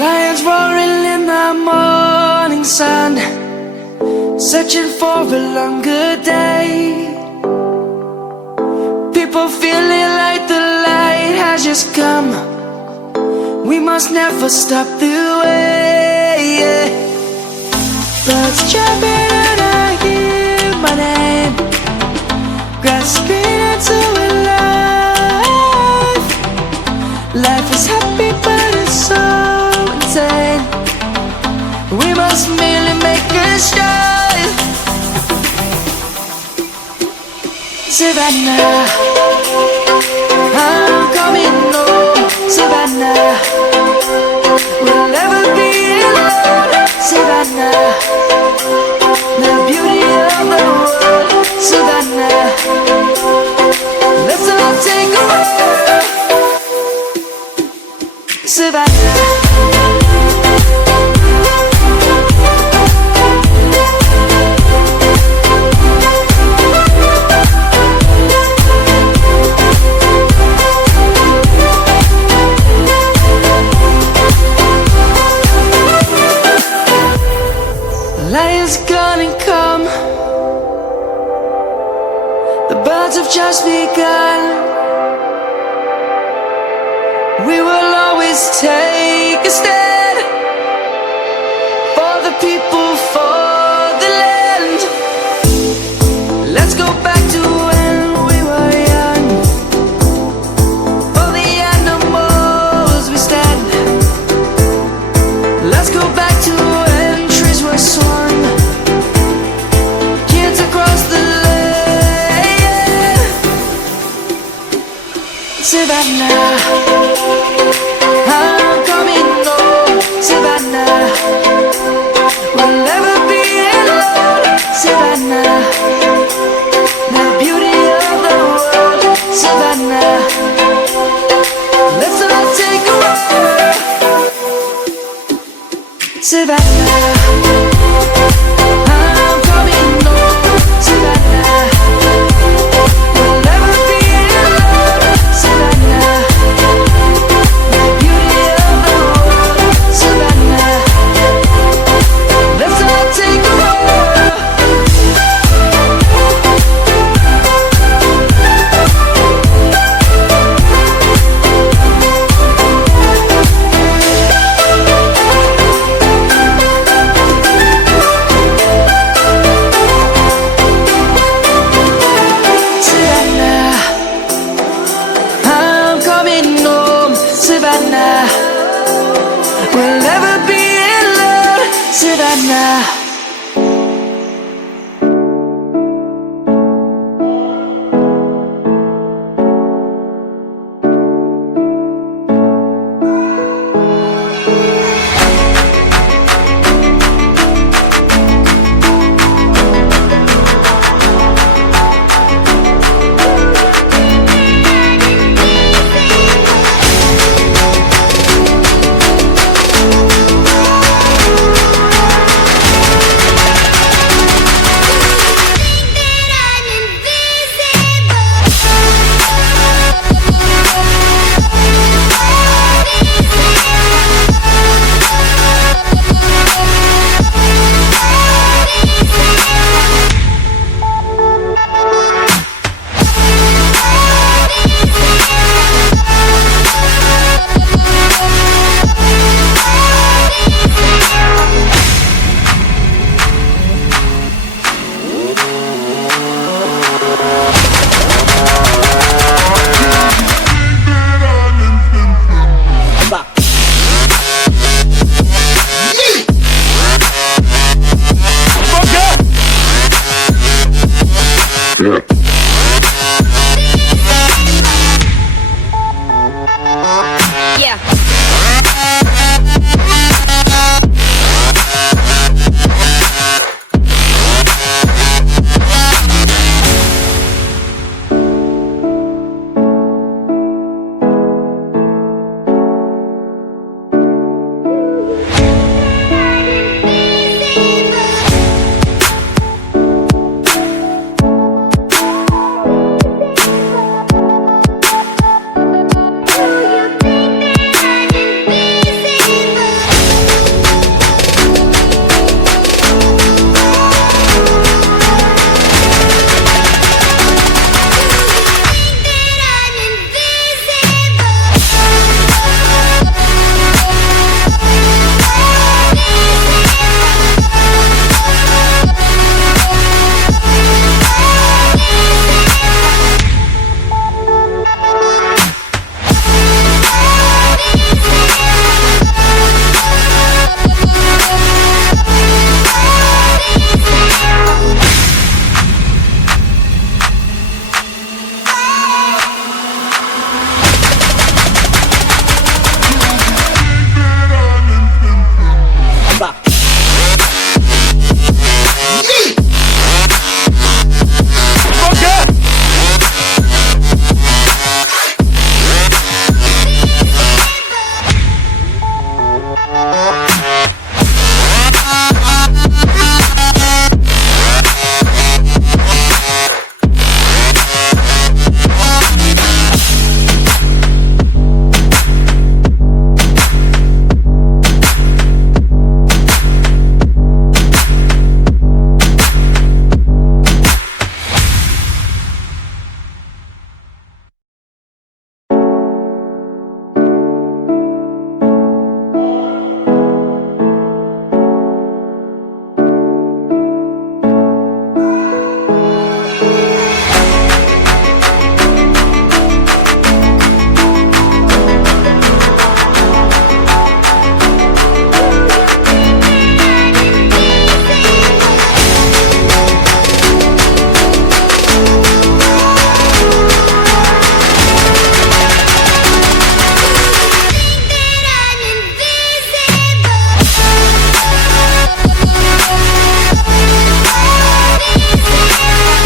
Lions roaring in the morning sun, searching for a longer day. People feeling like the light has just come. We must never stop the way. Birds chirping and I hear my name, grasping into a life. Life is happy but it's so insane. We must merely make a start. Savannah, I'm coming home. Savannah, we'll never be alone. Savannah, the beauty of the world. Savannah, let's all take a walk. Savannah. Lion's gonna come. The birds have just begun. We will always take a stand for the people, for the land. Let's go back to when we were young. For the animals we stand. Let's go back to when trees were swung, kids across the land. Savannah, I'm coming home. Savannah, we'll never be alone. Savannah, the beauty of the world. Savannah, let's all take a walk. Savannah, I'm coming home. Savannah, we'll never be alone. Savannah, the beauty of the world. Savannah, let's all take a walk. Savannah, I'm coming home. Savannah, we'll never be alone. Savannah.